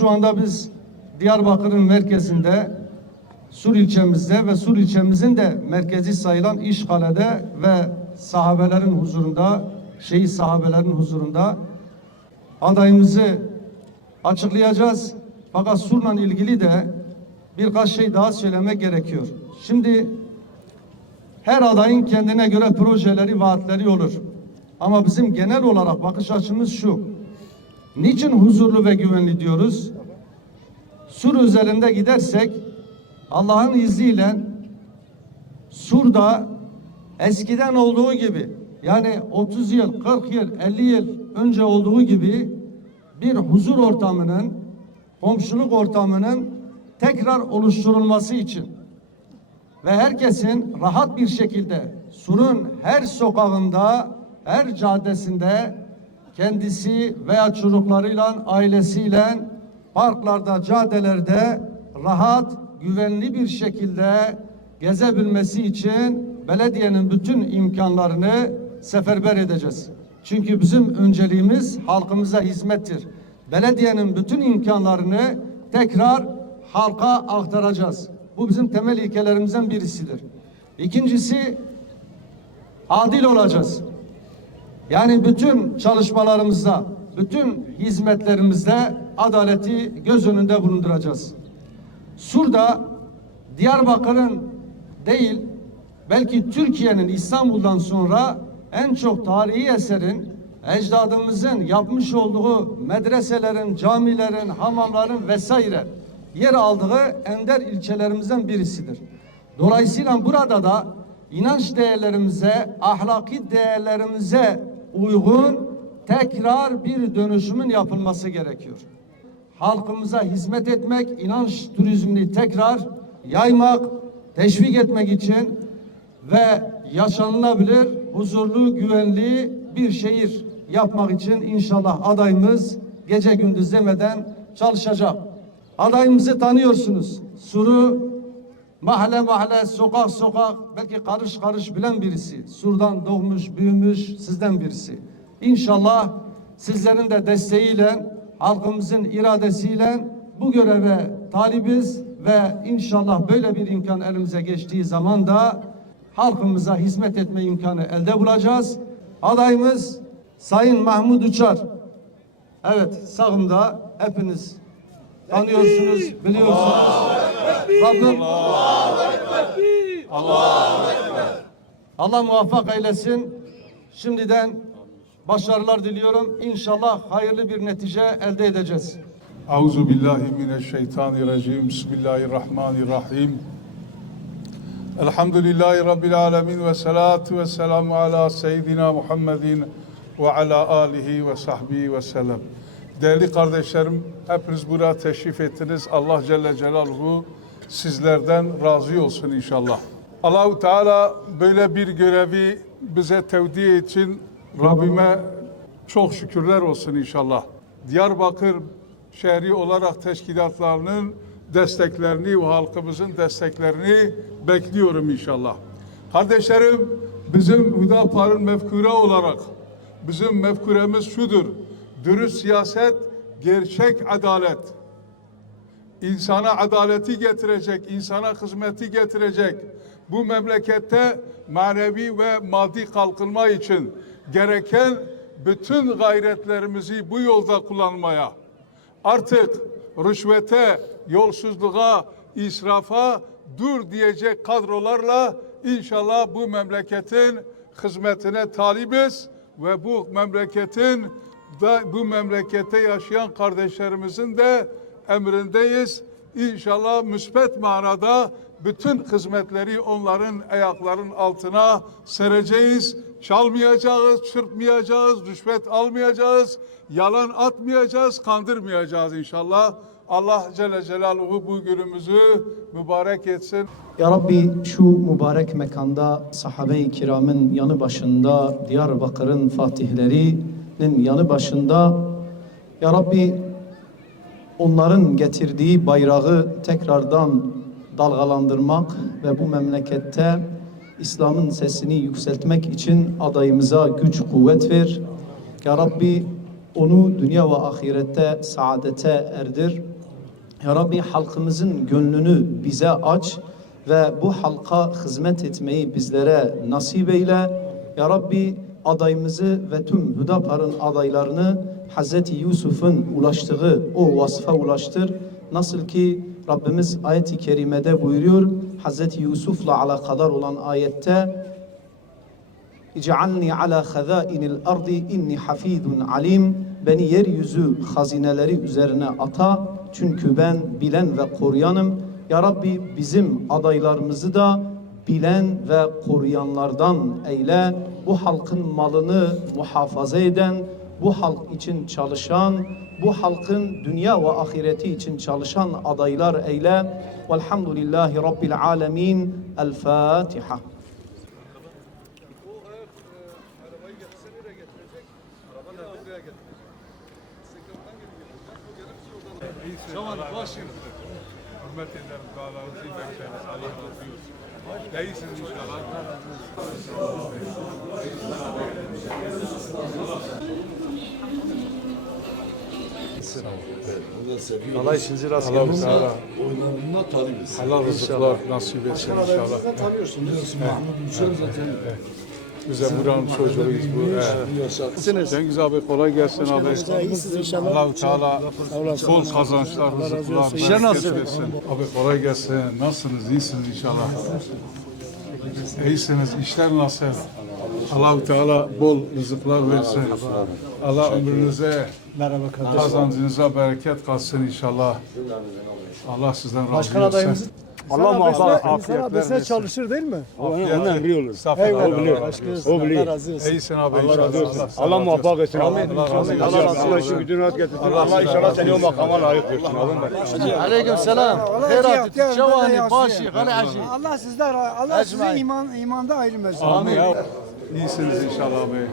şu anda biz Diyarbakır'ın merkezinde, Sur ilçemizde ve Sur ilçemizin de merkezi sayılan İşkale'de ve sahabelerin huzurunda, şehit sahabelerin huzurunda adayımızı açıklayacağız. Fakat Sur'la ilgili de birkaç şey daha söylemek gerekiyor. Şimdi her adayın kendine göre projeleri, vaatleri olur. Ama bizim genel olarak bakış açımız şu. Niçin huzurlu ve güvenli diyoruz? Sur üzerinde gidersek Allah'ın izniyle Sur'da eskiden olduğu gibi, yani 30 yıl, 40 yıl, 50 yıl önce olduğu gibi bir huzur ortamının, komşuluk ortamının tekrar oluşturulması için ve herkesin rahat bir şekilde Sur'un her sokağında, her caddesinde kendisi veya çocuklarıyla, ailesiyle parklarda, caddelerde rahat, güvenli bir şekilde gezebilmesi için belediyenin bütün imkanlarını seferber edeceğiz. Çünkü bizim önceliğimiz halkımıza hizmettir. Belediyenin bütün imkanlarını tekrar halka aktaracağız. Bu bizim temel ilkelerimizden birisidir. İkincisi, adil olacağız. Yani bütün çalışmalarımızda, bütün hizmetlerimizde adaleti göz önünde bulunduracağız. Sur'da Diyarbakır'ın değil, belki Türkiye'nin İstanbul'dan sonra en çok tarihi eserin, ecdadımızın yapmış olduğu medreselerin, camilerin, hamamların vesaire yer aldığı ender ilçelerimizden birisidir. Dolayısıyla burada da inanç değerlerimize, ahlaki değerlerimize uygun tekrar bir dönüşümün yapılması gerekiyor. Halkımıza hizmet etmek, inanç turizmini tekrar yaymak, teşvik etmek için ve yaşanılabilir, huzurlu, güvenli bir şehir yapmak için inşallah adayımız gece gündüz demeden çalışacak. Adayımızı tanıyorsunuz. Sur'u mahalle mahalle, sokak sokak, belki karış karış bilen birisi. Sur'dan doğmuş, büyümüş sizden birisi. İnşallah sizlerin de desteğiyle, halkımızın iradesiyle bu göreve talibiz ve inşallah böyle bir imkan elimize geçtiği zaman da halkımıza hizmet etme imkanı elde bulacağız. Adayımız Sayın Mahmut Uçar. Evet, sağımda hepiniz tanıyorsunuz, biliyorsunuz. Rabbim Allah muvaffak eylesin. Şimdiden başarılar diliyorum. İnşallah hayırlı bir netice elde edeceğiz. Euzu billahi mineşşeytanirracim. Bismillahirrahmanirrahim. Elhamdülillahi rabbil alamin ve salatu vesselamu ala seyyidina Muhammedin ve ala alihi ve sahbihi ve sellem. Değerli kardeşlerim, hepiniz buraya teşrif ettiniz. Allah Celle Celaluhu sizlerden razı olsun inşallah. Allahu Teala böyle bir görevi bize tevdi için Rabbime çok şükürler olsun inşallah. Diyarbakır şehri olarak teşkilatlarının desteklerini ve halkımızın desteklerini bekliyorum inşallah. Kardeşlerim, bizim Hüdapar'ın mefkure olarak bizim mefkuremiz şudur: dürüst siyaset, gerçek adalet. İnsana adaleti getirecek, insana hizmeti getirecek. Bu memlekette manevi ve maddi kalkınma için gereken bütün gayretlerimizi bu yolda kullanmaya, artık rüşvete, yolsuzluğa, israfa dur diyecek kadrolarla inşallah bu memleketin hizmetine talibiz ve bu memlekette yaşayan kardeşlerimizin de emrindeyiz. İnşallah müsbet manada bütün hizmetleri onların ayaklarının altına sereceğiz. Çalmayacağız, çırpmayacağız, rüşvet almayacağız, yalan atmayacağız, kandırmayacağız inşallah. Allah Celle Celaluhu bu günümüzü mübarek etsin. Ya Rabbi, şu mübarek mekanda sahabe-i kiramın yanı başında, Diyarbakır'ın fatihlerinin yanı başında, Ya Rabbi, onların getirdiği bayrağı tekrardan dalgalandırmak ve bu memlekette İslam'ın sesini yükseltmek için adayımıza güç kuvvet ver. Ya Rabbi, onu dünya ve ahirette saadete erdir. Ya Rabbi halkımızın gönlünü bize aç ve bu halka hizmet etmeyi bizlere nasip eyle. Ya Rabbi adayımızı ve tüm Hüdapar'ın adaylarını Hazreti Yusuf'un ulaştığı o vasfa ulaştır. Nasıl ki Rabbimiz ayet-i kerimede buyuruyor, Hazreti Yusuf'la alakadar olan ayette İc'alni ala khazâinil ardi inni hafidun alim. Beni yeryüzü hazineleri üzerine ata. Çünkü ben bilen ve koruyanım. Ya Rabbi bizim adaylarımızı da bilen ve koruyanlardan eyle. Bu halkın malını muhafaza eden, bu halk için çalışan, bu halkın dünya ve ahireti için çalışan adaylar eyle. Velhamdülillahi Rabbil alemin. El Fatiha. Şaman başın. Hürmet ederim. Dualarınızı bekleriz. Allah razı olsun. İyisiniz inşallah. Allah işinizi rast Allah getirsin. Teala Oyunlarına talibiz. helal rızıklar nasip etsin inşallah. Zaten tanıyorsun. Biliyorsun Mahmut Hüseyin zaten. Biz de buranın çocuğuyuz bu. Cengiz abi kolay gelsin abi. İyisiniz inşallah. Allah-u Teala bol kazançlar, rızıklar, bereket versin. Abi kolay gelsin. Nasılsınız? İyisiniz inşallah. İyisiniz. İşler nasıl? Allah-u Teala bol rızıklar versin. Allah ömrünüze, kazancınıza bereket kalsın inşallah. Allah sizden razı olsun. Allah muhafaza afiyetler versin. çalışır değil mi? Ondan biliyoruz. Estağfurullah. O biliyor. Allah razı olsun. İyisin abi. Allah razı olsun. Allah muvaffak etsin. Allah razı olsun. Allah işi gücünü rast getirsin. Allah inşallah seni o makama layık görsün. Aleyküm selam. Khairat, şevani, başı, galaci. Allah sizden Allah sizi imanda ayırmasın. Amin. İyisiniz inşallah abi.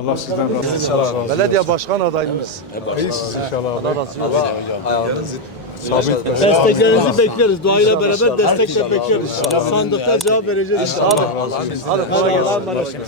Allah sizden razı olsun. İnşallah. Belediye başkan adayımız. İyisiniz inşallah abi. Ayağınızı Desteklerinizi bekleriz. Duayla beraber destekler bekliyoruz. Sandıkta cevap vereceğiz inşallah. Hadi kolay gelsin.